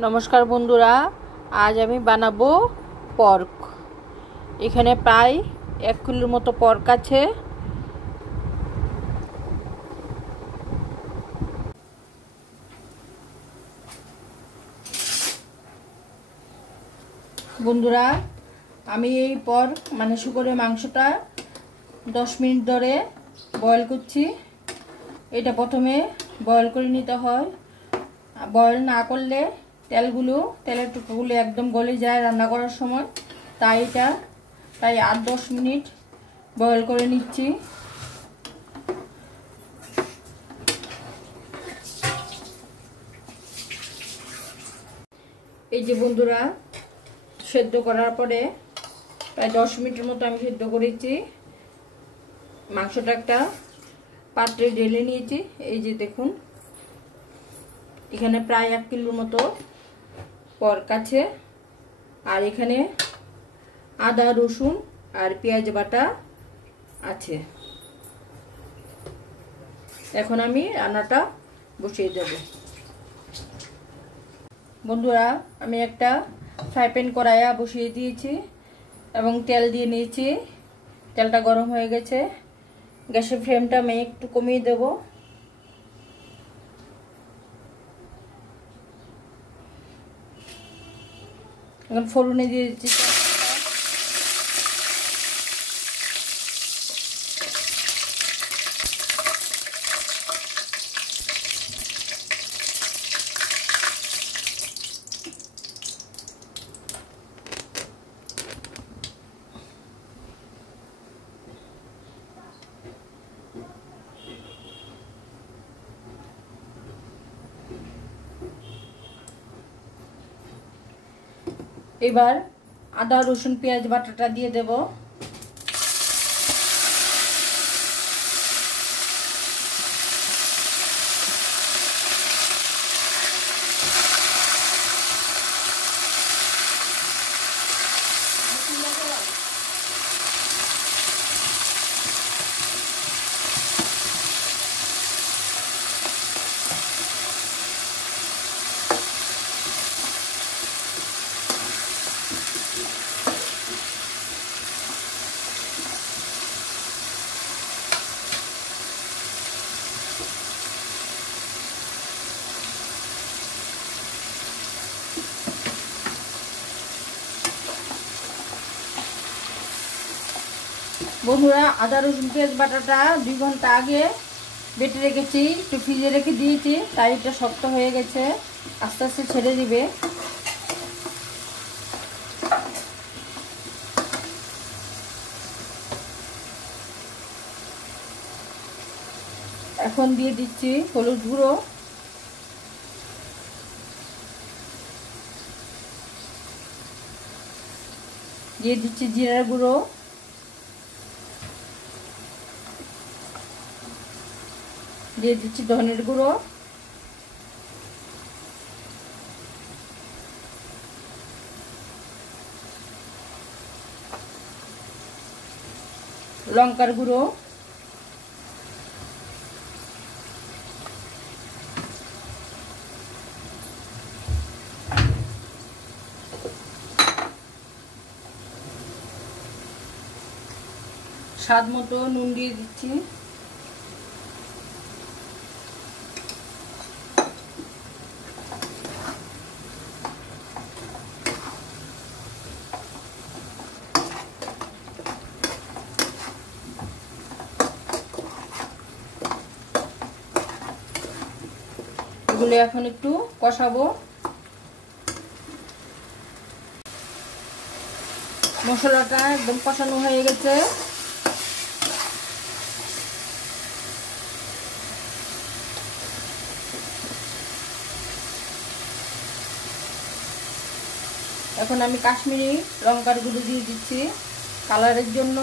নমস্কার বন্ধুরা, আজ আমি বানাবো পর্ক। এখানে প্রায় 1 কিলোর মতো পর্ক আছে। বন্ধুরা, আমি এই পর্ক শুকরের মাংসটা 10 মিনিট ধরে বয়েল করছি। এটা প্রথমে বয়েল করে নিতে হয়। বয়েল না করলে তেলের টুকরোগুলো একদম গলে যায় রান্না করার সময়। তাই এটা প্রায় 8-10 মিনিট বয়েল করে নিচ্ছি। এই যে বন্ধুরা, সেদ্ধ করার পরে প্রায় 10 মিনিটের মতো আমি সেদ্ধ করেছি। মাংসটা একটা পাত্রে ঢেলে নিয়েছি। এই যে দেখুন, এখানে প্রায় 1 কিলোর মতো পর্ক আছে। আর এখানে আদা, রসুন আর পেঁয়াজ বাটা আছে। এখন আমি রান্নাটা বসিয়ে দেব। বন্ধুরা, আমি একটা ফ্রাই প্যান কড়াইয়া বসিয়ে দিয়েছি এবং তেল দিয়ে নিয়েছি। তেলটা গরম হয়ে গেছে। গ্যাসের ফ্লেমটা আমি একটু কমিয়ে দেব। এখন ফোড়নে দিয়ে দিচ্ছি এবার আদা, রসুন, পেঁয়াজ বাটাটা দিয়ে দেব। বন্ধুরা, আদা, রসুন, পেঁয়াজ বাটাটা 2 ঘন্টা আগে বেটে রেখেছি, একটু ফ্রিজে রেখে দিয়েছি। তাই এটা শক্ত হয়ে গেছে, আস্তে আস্তে ছেড়ে দিবে। এখন দিয়ে দিচ্ছি হলুদ গুঁড়ো, দিয়ে দিচ্ছি জিরার গুঁড়ো, দিয়ে দিচ্ছি ধনের গুঁড়ো, লঙ্কার গুঁড়ো, স্বাদ মতো নুন দিয়ে দিচ্ছি। এগুলো এখন একটু কষাবো। মশলাটা একদম কষানো হয়ে গেছে। এখন আমি কাশ্মীরি লঙ্কার গুঁড়ো দিয়ে দিচ্ছি কালারের জন্য।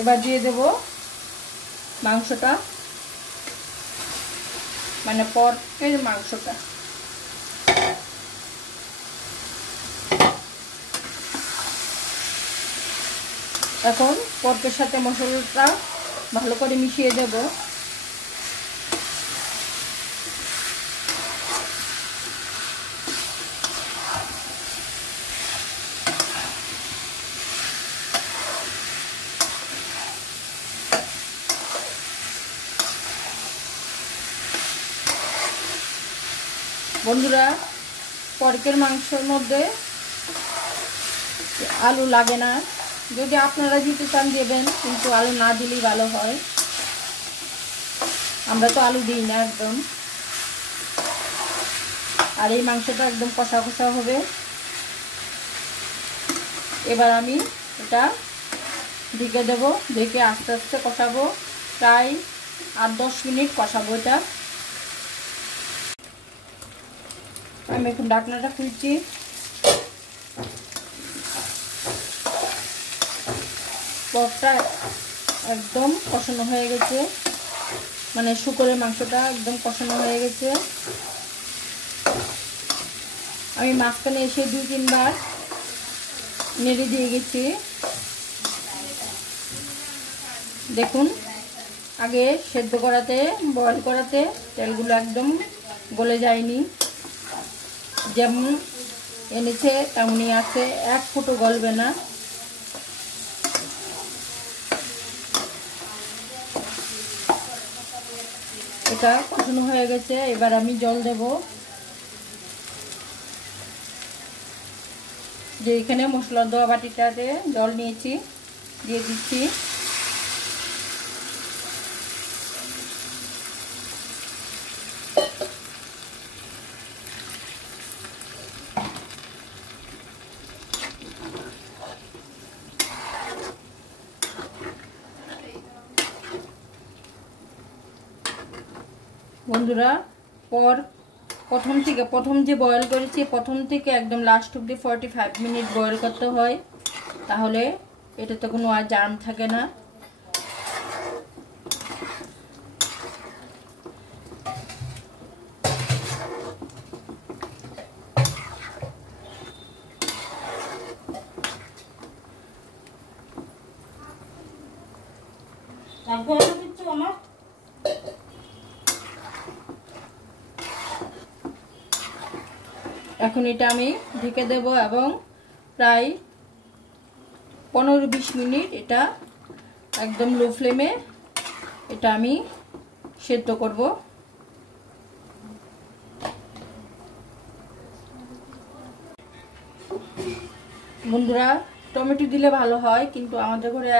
এবার দিয়ে দেব মাংসটা, মানে পর্কের মাংসটা। এখন পর্কের সাথে মশলাটা ভালো করে মিশিয়ে দেব। বন্ধুরা, পর্কের মাংসের মধ্যে আলু লাগে না, যদি আপনারা দিতে চান দেবেন, কিন্তু আলু না দিলেই ভালো হয়। আমরা তো আলু দিই না একদম। আর এই মাংসটা একদম কষা কষা হবে। এবার আমি এটা ঢেকে দেবো, ঢেকে আস্তে আস্তে কষাবো, প্রায় 8-10 মিনিট কষাবো এটা। আমি এখন ঢাকনাটা খুলছি। পর্কটা একদম কষানো হয়ে গেছে, মানে শুকরের মাংসটা একদম কষানো হয়ে গেছে। আমি মাঝখানে এসে 2-3 বার নেড়ে দিয়ে গেছি। দেখুন, আগে সেদ্ধ করাতে, বয়েল করাতে তেলগুলো একদম গলে যায়নি, যেমন এনেছে তেমনই আছে, এক ফুটও গলবে না। এটা কষানো হয়ে গেছে। এবার আমি জল দেব, যে এখানে মশলা দেওয়া বাটিটাতে জল নিয়েছি, দিয়ে দিচ্ছি। বন্ধুরা, প্রথম যে বয়েল করেছি, প্রথম থেকে একদম লাস্ট অব্দি 45 মিনিট বয়েল করতে হয়, তাহলে এটাতে কোনো আর জার্ম থাকে না। এখন এটা আমি ঢেকে দেব এবং প্রায় 15-20 মিনিট এটা একদম লো ফ্লেমে এটা আমি সেদ্ধ করব। বন্ধুরা, টমেটো দিলে ভালো হয়, কিন্তু আমাদের ঘরে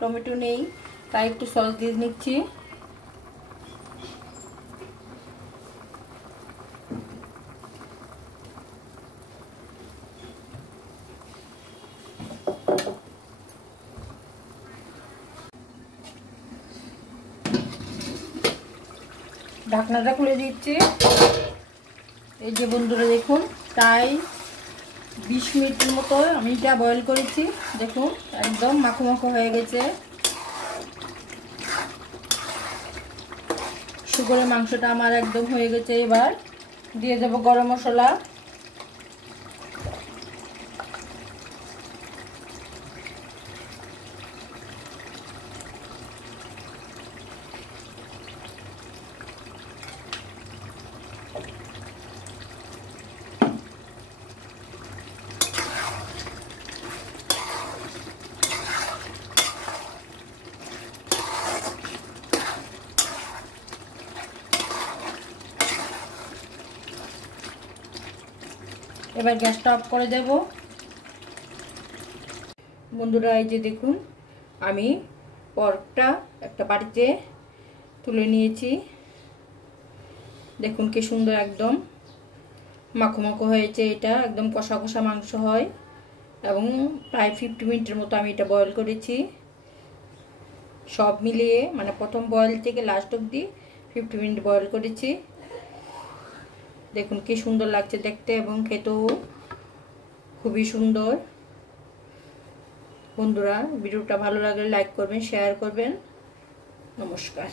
টমেটো নেই, তাই একটু সস দিয়ে নিচ্ছি। ঢাকনাটা খুলে দিচ্ছি। এই যে বন্ধুরা, দেখুন প্রায় 20 মিনিটের মতো আমি এটা বয়েল করেছি। দেখুন একদম মাখো মাখো হয়ে গেছে। শুকরের মাংসটা আমার একদম হয়ে গেছে। এবার দিয়ে দেব গরম মশলা, এবার গ্যাসটা অফ করে দেব। বন্ধুরা, এই যে দেখুন, আমি পর্কটা একটা বাটিতে তুলে নিয়েছি। দেখুন কি সুন্দর একদম মাখো মাখো হয়েছে। এটা একদম কষা কষা মাংস হয় এবং প্রায় 50 মিনিটের মতো আমি এটা বয়েল করেছি। সব মিলিয়ে মানে প্রথম বয়েল থেকে লাস্ট অবধি 50 মিনিট বয়েল করেছি। দেখুন কি সুন্দর লাগছে দেখতে এবং খেতেও খুবই সুন্দর। বন্ধুরা ভিডিওটা ভালো লাগলে লাইক করবেন, শেয়ার করবেন। নমস্কার।